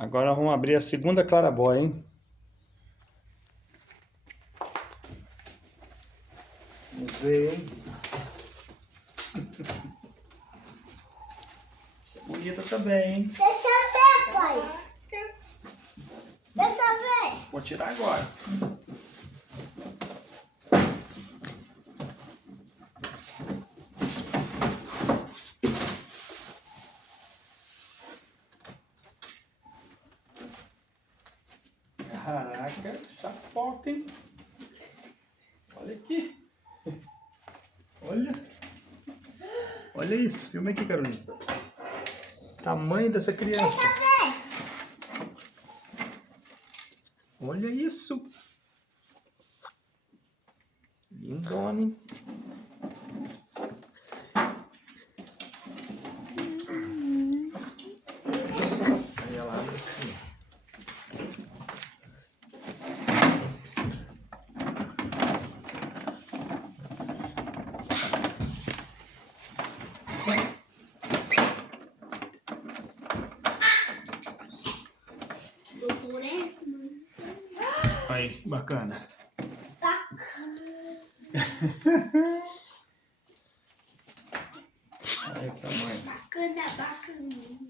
Agora vamos abrir a segunda clarabóia, hein? Vamos ver, hein? Bonita também, hein? Deixa eu ver, pai. Deixa eu ver. Vou tirar agora. Caraca, chapoca, hein? Olha aqui. Olha. Olha isso. Filma aqui, Carolina. Tamanho dessa criança. Deixa eu ver. Olha isso. Lindona, hein? Aí ela abre assim. Aí, bacana. Olha o tamanho. Bacana, bacana.